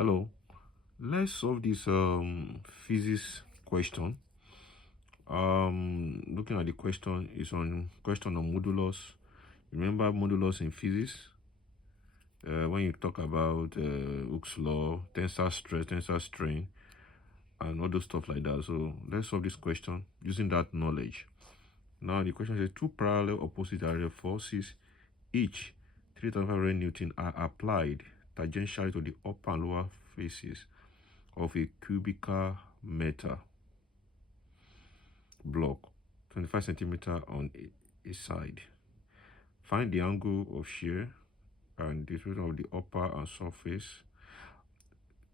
Hello, let's solve this physics question. Looking at the question is on question on modulus. Remember modulus in physics? When you talk about Hooke's law, tensor stress, tensor strain, and all those stuff like that. So let's solve this question using that knowledge. Now the question says two parallel opposite area forces, each 3,500 Newton, are applied tangentially to the upper and lower faces of a cubical metal block 25 centimeter on a side. Find the angle of shear and distribution of the upper and surface,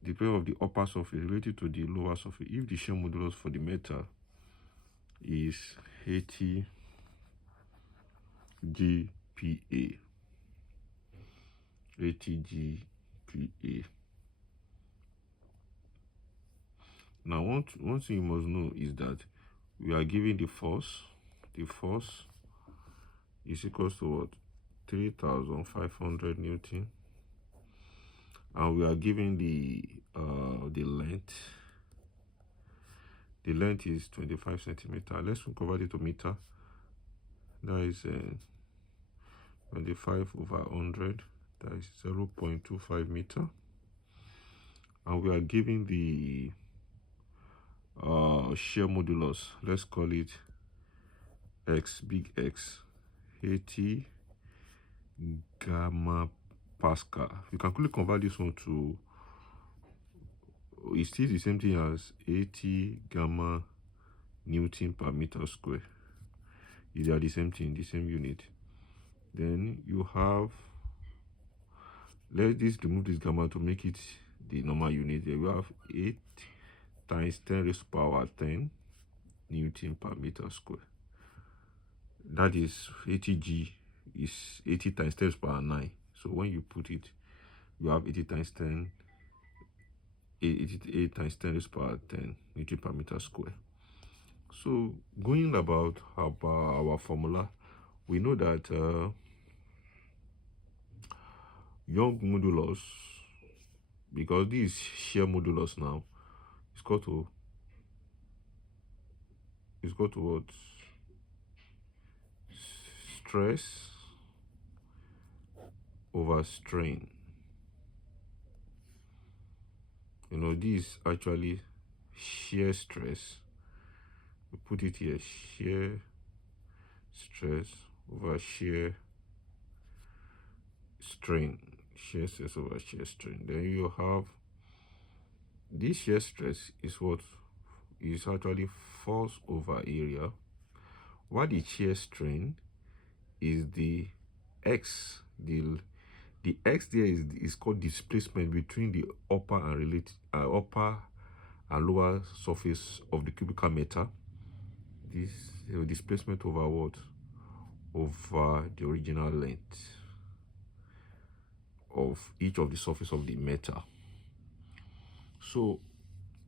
the plane of the upper surface related to the lower surface if the shear modulus for the metal is 80 GPa. 80 GPa. Now, one thing you must know is that we are given the force. The force is equals to what? 3,500 Newton. And we are given the length. The length is 25 centimeter. Let's convert it to meter. That is 25 over 100. That is 0.25 meter. And we are given the shear modulus. Let's call it X, big X, 80 gamma Pascal. You can quickly convert this one to, it's still the same thing as 80 gamma Newton per meter square. They are the same thing, the same unit. Then you have, let's remove this gamma to make it the normal unit. There we have 8 times 10 raised to power 10 Newton per meter square. That is 80 G is 80 times 10 raised to power 9. So when you put it, you have 80 times 10, 88 times 10 raised to power 10 Newton per meter square. So going about our formula, we know that Young modulus, because this is shear modulus now, it's got to what? Stress over strain. You know, this actually shear stress. We put it here, shear stress over shear strain. Shear stress over shear strain. Then you have this shear stress is what is actually force over area, while the shear strain is the x. The x there is called displacement between the upper and lower surface of the cubical metal. This displacement over what? Over the original length of each of the surface of the metal. So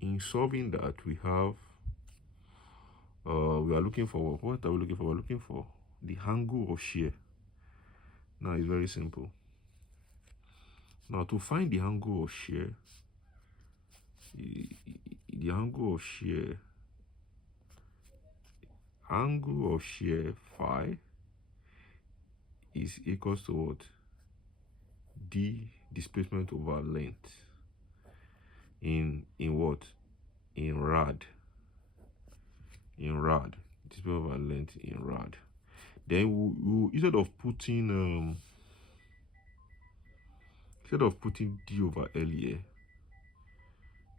in solving that, we have we are looking for what are we looking for? We're looking for the angle of shear. Now it's very simple. Now to find the angle of shear, angle of shear phi is equals to what? D displacement over length in what? In rad. Displacement over length in rad. Then we instead of putting D over L here,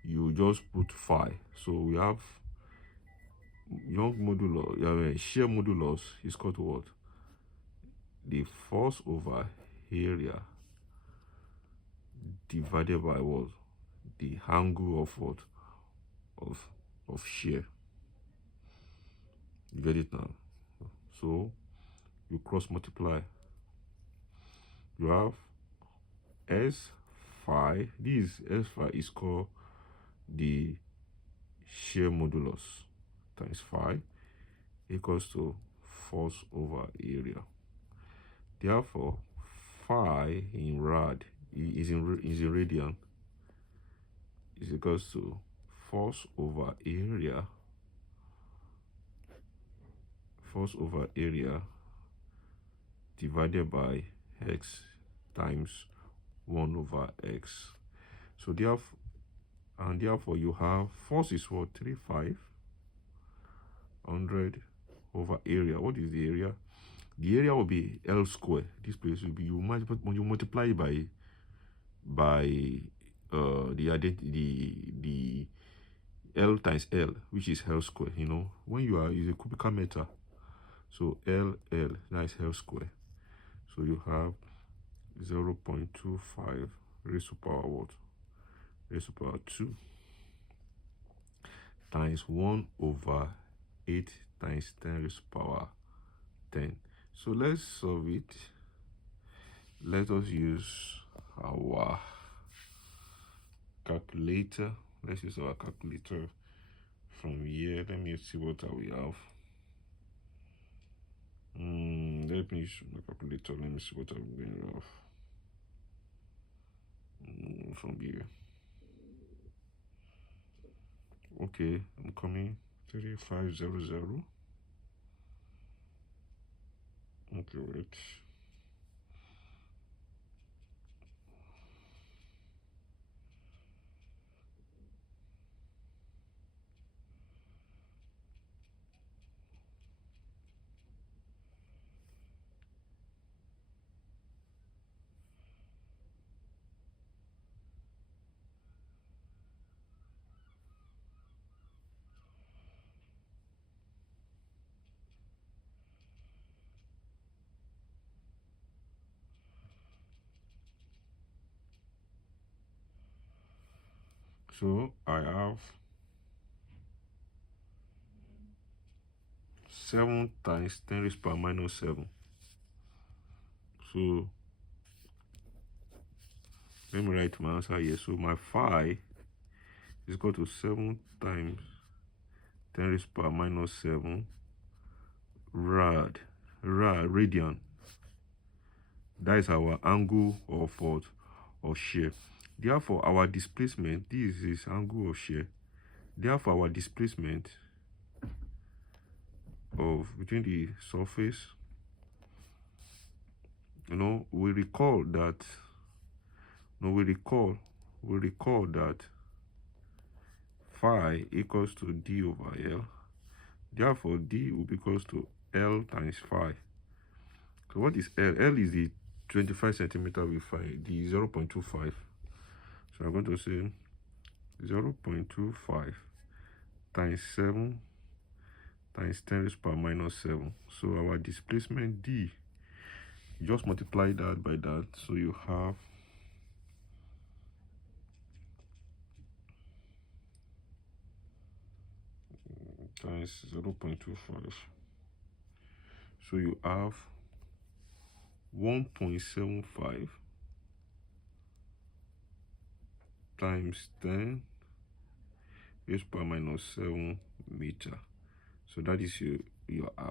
you just put phi. So we have Young modulus, shear modulus is equal to what? The force over area divided by what? The angle of what? Of shear. You get it now? So you cross multiply. You have S phi. This S phi is called the shear modulus times phi equals to force over area. Therefore, phi in rad is in radian. is equals to force over area divided by x times 1 over x. So therefore you have force is what? 3,500 over area. What is the area? The area will be L square. This place will be, you multiply it by the L times L, which is L square. You know, when you are is a cubical meter, so L that is L square. So you have 0.25 raised to power what? Raised to power 2 times 1 over 8 times 10 raised to power 10. So let's solve it. Let us use our calculator. Let's use our calculator from here. Let me see what we have. Let me use my calculator. Let me see what I'm going to have from here. Okay, I'm coming. 3500. Okay, wait. So I have 7 times 10 raised power minus 7. So let me write my answer here. So my phi is equal to 7 times 10 raised power minus 7 radian. That is our angle of what? Of shear. Therefore, our displacement, this is angle of shear. Therefore, our displacement of between the surface, we recall that phi equals to d over L. Therefore, d will be equals to L times phi. So what is L? L is the 25 centimeter we find, the 0.25. So I'm going to say 0.25 times 7 times 10 raised power minus 7. So our displacement d, just multiply that by that. So you have times 0.25. So you have 1.75 times 10 raised to power minus 7 meter. So that is your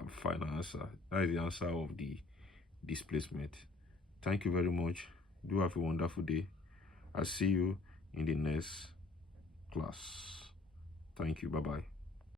final answer. That is the answer of the displacement. Thank you very much. Do have a wonderful day. I'll see you in the next class. Thank you. Bye-bye.